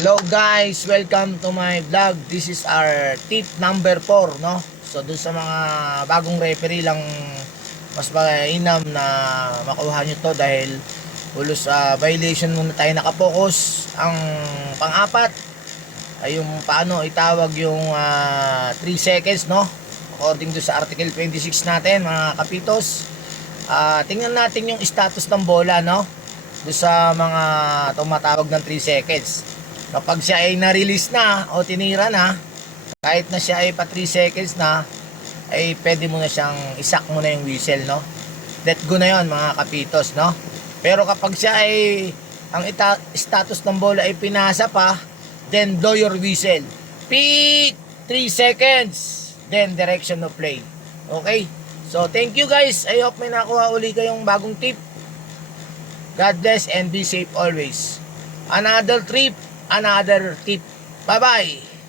Hello guys, welcome to my vlog. This is our tip number 4, no? So dun sa mga bagong referee lang, mas mainam na makuha nyo to dahil ulos violation muna tayo nakapokus. Ang pang-apat ay yung paano itawag yung 3 seconds, no? According to sa article 26 natin, mga kapitos. Tingnan natin yung status ng bola, no? Doon sa mga tumatawag ng 3 seconds. Kapag siya ay na-release na o tinira na, kahit na siya ay pa 3 seconds na, ay pwede mo na siyang isak mo na yung whistle, no? Let go na yon, mga kapitos, no? Pero kapag siya ay ang status ng bola ay pinasa pa, then blow your whistle. Peak 3 seconds, then direction of play. Okay? So thank you guys. I hope may nakuha uli kayong bagong tip. God bless and be safe always. Another trip, another tip. Bye-bye.